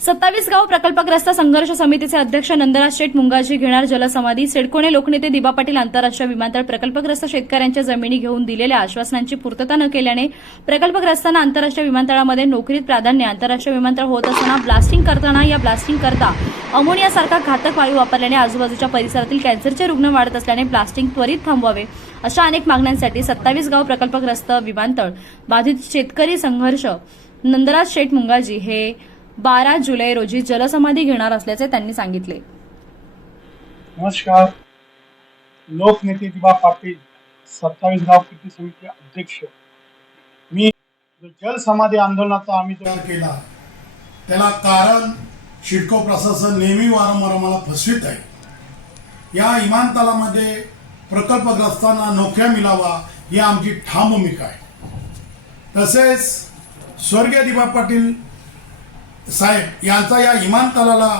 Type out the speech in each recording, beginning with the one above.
सत्तावीस गाव प्रकल्पग्रस्त संघर्ष समितीचे अध्यक्ष नंदराज शेठ मुंगाजी घेणार जलसमाधी सिडकोणे लोकनेते दिबा पाटील आंतरराष्ट्रीय विमानतळ प्रकल्पग्रस्त शेतकऱ्यांच्या जमिनी घेऊन दिलेल्या आश्वासनांची पूर्तता न केल्याने प्रकल्पग्रस्तांना आंतरराष्ट्रीय विमानतळामध्ये नोकरीत प्राधान्य आंतरराष्ट्रीय विमानतळ होत असताना ब्लास्टिंग करताना या ब्लास्टिंग करता अमोनियासारखा घातक वायू वापरल्याने आजूबाजूच्या परिसरातील कॅन्सरचे रुग्ण वाढत असल्याने ब्लास्टिंग त्वरित थांबवावे अशा अनेक मागण्यांसाठी सत्तावीस गाव प्रकल्पग्रस्त विमानतळ बाधित शेतकरी संघर्ष नंदराज शेठ मुंगाजी हे बारा जुलै रोजी जलसमाधी घेणार असल्याचे त्यांनी सांगितले. नमस्कार. लोकनेते दिबा पाटील सत्तावीस गाव कृती समिती अध्यक्ष. मी जलसमाधी आंदोलनाचा आम्ही तयार केला त्याला कारण शिडको प्रशासन नेहमी वारंवार आम्हाला फसवीत आहे. या विमानतळामध्ये प्रकल्पग्रस्तांना नोकऱ्या मिळावा ही आमची ठाम भूमिका आहे. तसेच स्वर्गीय दिबा पाटील साहेब यांचा या इमानतलाला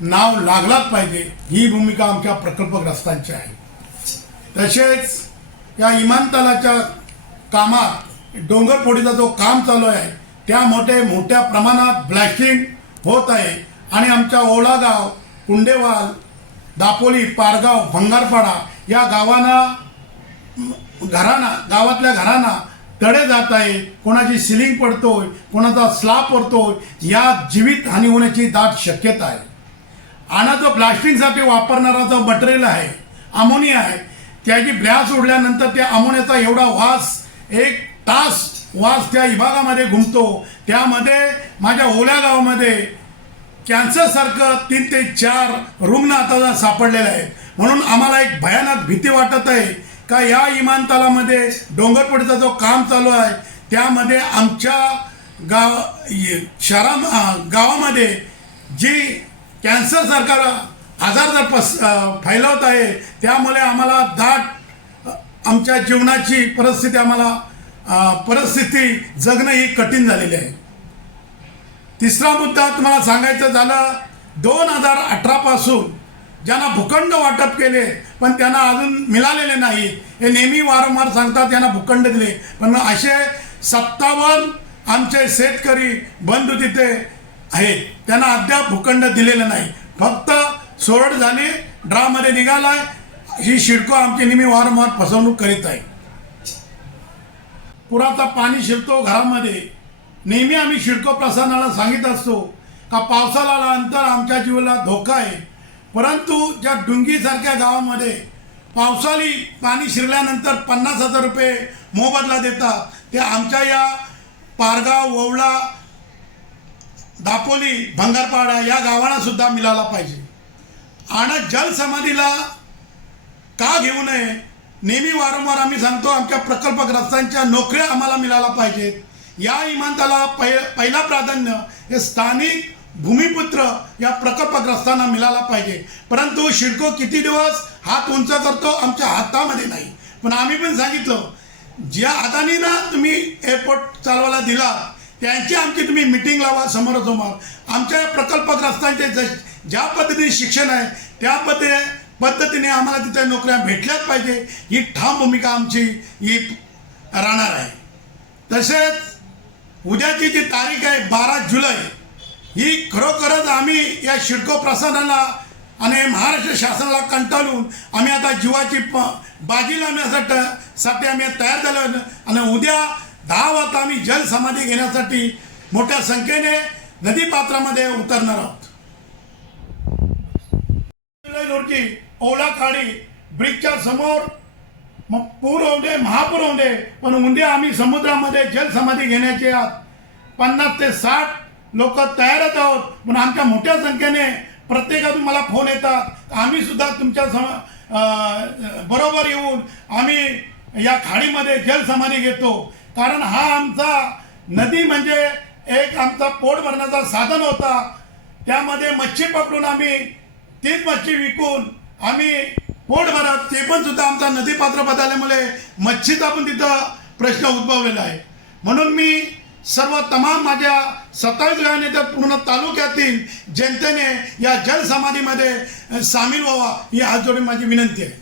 नाव लागलाच पाहिजे. ही भूमिका आमच्या प्रकल्पग्रस्तांची आहे. तसेच या इमानतलाच्या कामात डोंगरफोडीचा जो काम चालू आहे त्यामध्ये मोठ्या प्रमाणात ब्लॅस्टिंग होत आहे. आणि आमच्या ओळागाव कुंडेवाल दापोली पारगाव भंगारपाडा या गावांना घरांना गावातल्या घरांना तडे जात आहे कोणाची सिलिंग पडतोय कोणाचा स्लाब पडतोय या जीवित हानी होण्याची दाट शक्यता आहे. आणि जो ब्लास्टिंगसाठी वापरणारा जो मटेरियल आहे अमोनिया आहे त्याची ब्लॅस उडल्यानंतर त्या अमोनियाचा एवढा वास एक तास वास त्या विभागामध्ये घुमतो. त्यामध्ये माझ्या ओल्या गावामध्ये कॅन्सरसारखं तीन ते चार रुग्ण आता सापडलेले आहेत. म्हणून आम्हाला एक भयानक भीती वाटत आहे. का या विमानतळामध्ये डोंगरपडीचा जो काम चालू आहे त्यामध्ये आमच्या गाव शहरा गावामध्ये जी कॅन्सरसारखा आजार जर पस फैलावत आहे त्यामुळे आम्हाला दाट आमच्या जीवनाची परिस्थिती आम्हाला परिस्थिती जगणं ही कठीण झालेली आहे. तिसरा मुद्दा तुम्हाला सांगायचं झालं दोन हजार अठरा पासून ज्यांना भूखंड वाटप केले पण त्यांना अजून मिळालेले नाही. हे नेहमी वारंवार सांगतात त्यांना भूखंड दिले. पण असे सत्तावन्न आमचे शेतकरी बंधू तिथे आहेत. त्यांना अद्याप भूखंड दिलेलं नाही. फक्त सोरड झाली ड्रामध्ये निघालाय. ही शिडको आमची नेहमी वारंवार फसवणूक करीत आहे. पुराचा पाणी शिरतो घरामध्ये. नेहमी आम्ही शिडको प्रशासनाला सांगित असतो का पावसाला अंतर आमच्या जीवाला धोका आहे. परंतु ज्या डुंगीसारख्या गावामध्ये पावसाळी पाणी शिरल्यानंतर पन्नास हजार रुपये मोबदला देतात ते आमच्या या पारगाव ववळा दापोली भंगारपाडा या गावांना सुद्धा मिळाला पाहिजे. आणि जलसमाधीला का घेऊ नये नेहमी वारंवार आम्ही सांगतो आमच्या प्रकल्पग्रस्तांच्या नोकऱ्या आम्हाला मिळाल्या पाहिजेत. या इमानताला पै पहिला प्राधान्य हे स्थानिक भूमिपुत्र या प्रकल्पग्रस्तांना मिळाला पाहिजे. परंतु शिडको किती दिवस हात उंच करतो आमच्या हातामध्ये नाही. पण आम्ही पण सांगितलं ज्या अदानीना तुम्ही एअरपोर्ट चालवायला दिला त्यांची आमची तुम्ही मिटिंग लावा समोरासमोर. आमच्या प्रकल्पग्रस्तांचे ज- ज्या पद्धतीने शिक्षण आहे त्या पद्धतीने पद्धतीने आम्हाला तिथे नोकऱ्या भेटल्याच पाहिजे. ही ठाम भूमिका आमची ही राहणार आहे. तसेच उद्याची जी तारीख आहे बारा जुलै ही खरोखरच आम्ही या शिडको प्रसादाला आणि महाराष्ट्र शासनाला कंटाळून आम्ही आता जीवाची प बाजी लावण्यासाठी साठी आम्ही तयार झालो आहोत. आणि उद्या दहा वाजता आम्ही जलसमाधी घेण्यासाठी मोठ्या संख्येने नदीपात्रामध्ये उतरणार आहोत जुलै रोजी ओला खाडी ब्रिजच्या समोर मग पूर होऊ दे महापूर होऊ दे पण उद्या आम्ही समुद्रामध्ये जलसमाधी घेण्याचे आहात पन्नास ते साठ लोक तयारच आहोत. म्हणून आमच्या मोठ्या संख्येने प्रत्येकातून मला फोन येतात. आम्ही सुद्धा तुमच्या सम बरोबर येऊन आम्ही या खाडीमध्ये जलसमाधी घेतो. कारण हा आमचा नदी म्हणजे एक आमचा पोट भरण्याचा साधन होता. त्यामध्ये मच्छी पकडून आम्ही तीच मच्छी विकून आम्ही पोट भरत ते पण सुद्धा आमचा नदी पात्र बदलल्यामुळे मच्छीचा पण तिथं प्रश्न उद्भवलेला आहे. म्हणून मी सर्व तमाम माझ्या सत्तावीस गावाने तर पूर्ण तालुक्यातील जनतेने या जलसमाधीमध्ये सामील व्हावा ही हात जोडून माझी विनंती आहे.